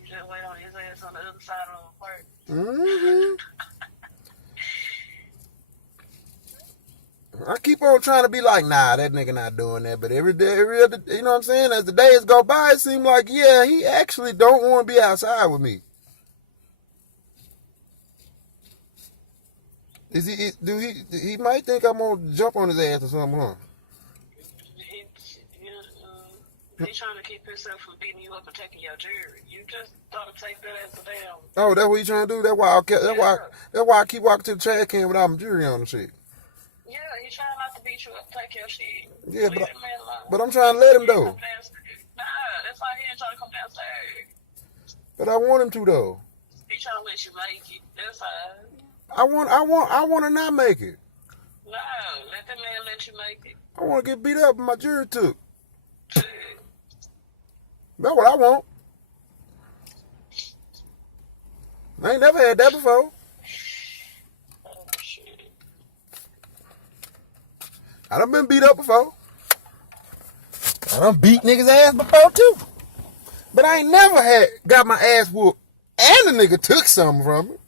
You just wait on his ass on the other side of the park. Mm-hmm. I keep on trying to be like, nah, that nigga not doing that. But every day, every other, you know what I'm saying? As the days go by, it seems like, yeah, he actually don't want to be outside with me. Is he might think I'm gonna jump on his ass or something, huh? He's trying to keep himself from beating you up and taking your jewelry. You just gotta take that as a damn. Oh, that's what you trying to do? That's why I keep walking to the trash can without my jewelry on and shit. Yeah, he's trying not to beat you up, take your shit. Yeah, but I'm trying to let him though. Nah, that's why he ain't trying to come downstairs. But I want him to though. He trying to let you make it. That's all. I want to not make it. No, let the man let you make it. I want to get beat up and my jewelry took. That's what I want. I ain't never had that before. Oh, shit. I done been beat up before. I done beat niggas' ass before too. But I ain't never got my ass whooped and the nigga took something from me.